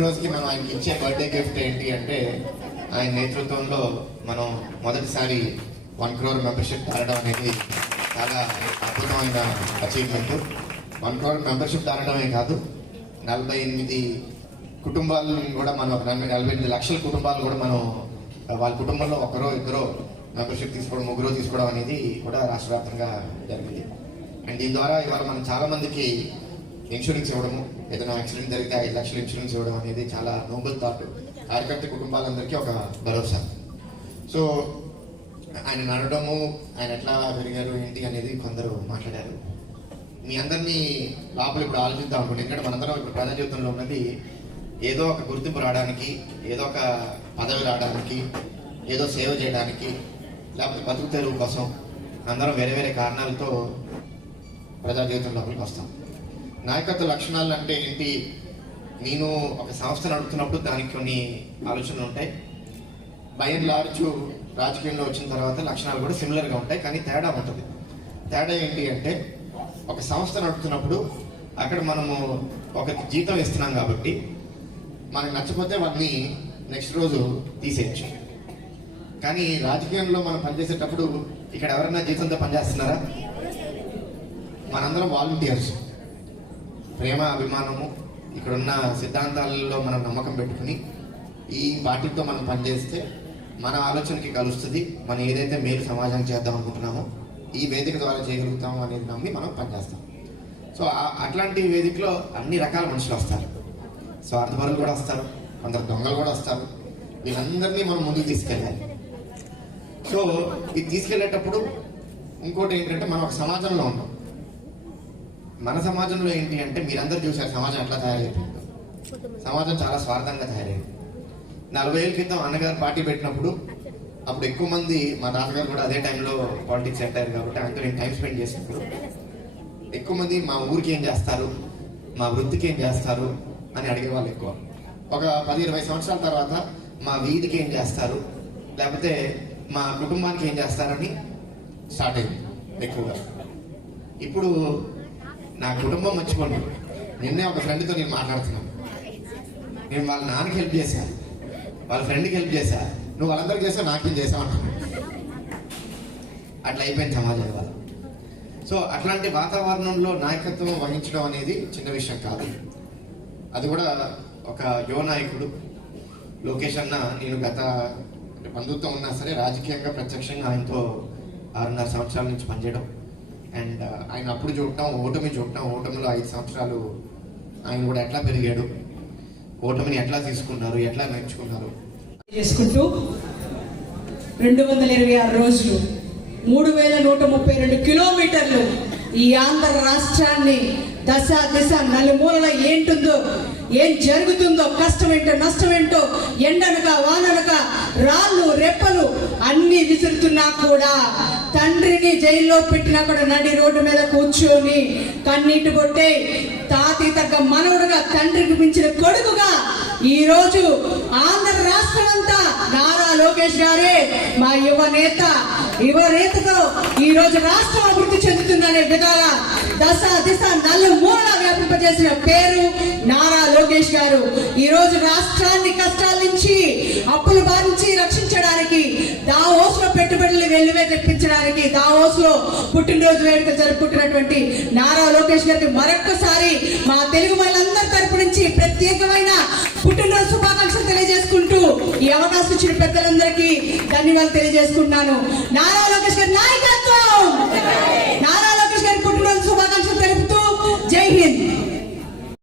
రోజుకి మనం ఆయనకి ఇచ్చే బర్త్డే గిఫ్ట్ ఏంటి అంటే ఆయన నేతృత్వంలో మనం మొదటిసారి వన్ క్రోర్ మెంబర్షిప్ తారడం అనేది చాలా అద్భుతమైన అచీవ్మెంట్ వన్ క్రోర్ మెంబర్షిప్ తారడమే కాదు నలభై ఎనిమిది కుటుంబాలను కూడా మనం నలభై నలభై ఎనిమిది లక్షల కుటుంబాలు కూడా మనం వాళ్ళ కుటుంబంలో ఒకరో ఇద్దరో మెంబర్షిప్ తీసుకోవడం ముగ్గురు తీసుకోవడం అనేది కూడా రాష్ట్ర వ్యాప్తంగా జరిగింది. అండ్ దీని ద్వారా ఇవాళ మనం చాలామందికి ఇన్సూరెన్స్ ఇవ్వడము ఏదైనా యాక్సిడెంట్ జరిగితే ఐదు లక్షలు ఇన్సూరెన్స్ ఇవ్వడం అనేది చాలా నోబుల్ థాట్ కార్యకర్త కుటుంబాలందరికీ ఒక భరోసా. సో ఆయన నడవడము ఆయన ఎట్లా పెరిగారు ఏంటి అనేది కొందరు మాట్లాడారు. మీ అందరినీ లోపల ఇప్పుడు ఆలోచిద్దాం అనుకోండి. ఎందుకంటే మనందరం ఇప్పుడు ప్రజా జీవితంలో ఉన్నది ఏదో ఒక గుర్తింపు రావడానికి ఏదో ఒక పదవి రావడానికి ఏదో సేవ చేయడానికి లేకపోతే బతుకు తెరువు కోసం అందరం వేరే వేరే కారణాలతో ప్రజా జీవితం లోపలికి వస్తాం. నాయకత్వ లక్షణాలు అంటే ఏంటి? నేను ఒక సంస్థ నడుపుతున్నప్పుడు దానికి కొన్ని ఆలోచనలు ఉంటాయి. బై అండ్ లార్జ్ రాజకీయంలో వచ్చిన తర్వాత లక్షణాలు కూడా సిమిలర్గా ఉంటాయి కానీ తేడా ఉంటుంది. తేడా ఏంటి అంటే ఒక సంస్థ నడుపుతున్నప్పుడు అక్కడ మనము ఒక జీతం ఇస్తున్నాం కాబట్టి మనకు నచ్చకపోతే వాటిని నెక్స్ట్ రోజు తీసేయచ్చు. కానీ రాజకీయంలో మనం పనిచేసేటప్పుడు ఇక్కడ ఎవరైనా జీతంతో పనిచేస్తున్నారా? మనందరం వాలంటీర్స్ ప్రేమ అభిమానము ఇక్కడున్న సిద్ధాంతాలలో మనం నమ్మకం పెట్టుకుని ఈ వాటితో మనం పనిచేస్తే మన ఆలోచనకి కలుస్తుంది. మనం ఏదైతే మేలు సమాజానికి చేద్దాం అనుకుంటున్నామో ఈ వేదిక ద్వారా చేయగలుగుతాము అనేది నమ్మి మనం పనిచేస్తాం. సో అట్లాంటి వేదికలో అన్ని రకాల మనుషులు వస్తారు. స్వార్థపరులు కూడా వస్తారు కొందరు దొంగలు కూడా వస్తారు. వీళ్ళందరినీ మనం ముందుకు తీసుకెళ్ళాలి. సో ఇది తీసుకెళ్ళేటప్పుడు ఇంకోటి ఏంటంటే మనం ఒక సమాజంలో ఉన్నాం. మన సమాజంలో ఏంటి అంటే మీరందరూ చూసారు సమాజం ఎట్లా తయారైపోయిందో. సమాజం చాలా స్వార్థంగా తయారైంది. నలభై ఏళ్ళ క్రితం అన్నగారు పార్టీ పెట్టినప్పుడు అప్పుడు ఎక్కువ మంది మా తాతగారు కూడా అదే టైంలో పాలిటిక్స్ అంటారు కాబట్టి ఆయనతో నేను టైం స్పెండ్ చేసినప్పుడు ఎక్కువ మంది మా ఊరికి ఏం చేస్తారు మా వృత్తికి ఏం చేస్తారు అని అడిగేవాళ్ళు ఎక్కువ. ఒక పది ఇరవై సంవత్సరాల తర్వాత మా వీధికి ఏం చేస్తారు లేకపోతే మా కుటుంబానికి ఏం చేస్తారని స్టార్ట్ అయింది ఎక్కువగా. ఇప్పుడు నా కుటుంబం మర్చిపోండి నిన్నే ఒక ఫ్రెండ్తో నేను మాట్లాడుతున్నాను. నేను వాళ్ళ నాన్నకి హెల్ప్ చేశాను వాళ్ళ ఫ్రెండ్కి హెల్ప్ చేశా. నువ్వు వాళ్ళందరికీ చేసావు నాకేం చేసావు? అట్లా అయిపోయింది సమాజం ఇవాళ. సో అట్లాంటి వాతావరణంలో నాయకత్వం వహించడం అనేది చిన్న విషయం కాదు. అది కూడా ఒక యువ నాయకుడు లోకేష్ అన్న నేను గత బంధుత్వం ఉన్నా సరే రాజకీయంగా ప్రత్యక్షంగా ఆయనతో ఆరున్నర సంవత్సరాల నుంచి పనిచేయడం అండ్ uh, ఆయన అప్పుడు చూడటం ఓటమి చూడటం ఓటమిలో ఐదు సంవత్సరాలు ఆయన కూడా ఎట్లా పెరిగాడు? ఓటమిని ఎట్లా తీసుకున్నారు? ఎట్లా నేర్చుకున్నారు? చేసుకుంటూ రెండు వందల ఇరవై ఆరు రోజులు మూడు వేల నూట ముప్పై రెండు కిలోమీటర్లు ఈ ఆంధ్ర రాష్ట్రాన్ని దశ దిశ నలుమూలల ఏంటుందో ఏం జరుగుతుందో కష్టం ఏంటో నష్టం ఏంటో ఎండనక వాననక రాళ్ళు రెప్పలు అన్ని విసురుతున్నా కూడా తండ్రిని జైల్లో పెట్టినా కూడా నడి రోడ్డు మీద కూర్చొని కన్నీటి కొట్టే తాతి తగ్గ మనవుడుగా తండ్రికి మించిన కొడుకుగా ఈ రోజు ఆంధ్ర రాష్ట్రం అంతా నారా లోకేష్ గారే మా యువ నేత యువ నేతతో ఈ రోజు రాష్ట్రం అభివృద్ధి చెందుతుందనే విధాలా దశ దిశ నల్ల మూల వ్యాపింపజేసిన పేరు నారా లోకేష్ గారు. ఈ రోజు రాష్ట్రాన్ని వెల్లువే తెప్పించడానికి దావోస్లో పుట్టినరోజు వేడుక జరుపుకుంటున్నటువంటి నారా లోకేష్ గారికి మరొక్కసారి మా తెలుగు వాళ్ళందరి తరపు నుంచి ప్రత్యేకమైన పుట్టినరోజు శుభాకాంక్షలు తెలియజేసుకుంటూ ఈ అవకాశం ఇచ్చిన పెద్దలందరికీ ధన్యవాదాలు తెలియజేసుకుంటున్నాను. నారా లోకేష్ గారి నాయకత్వం! నారా లోకేష్ గారి పుట్టినరోజు శుభాకాంక్షలు తెలుపుతూ జై హింద్!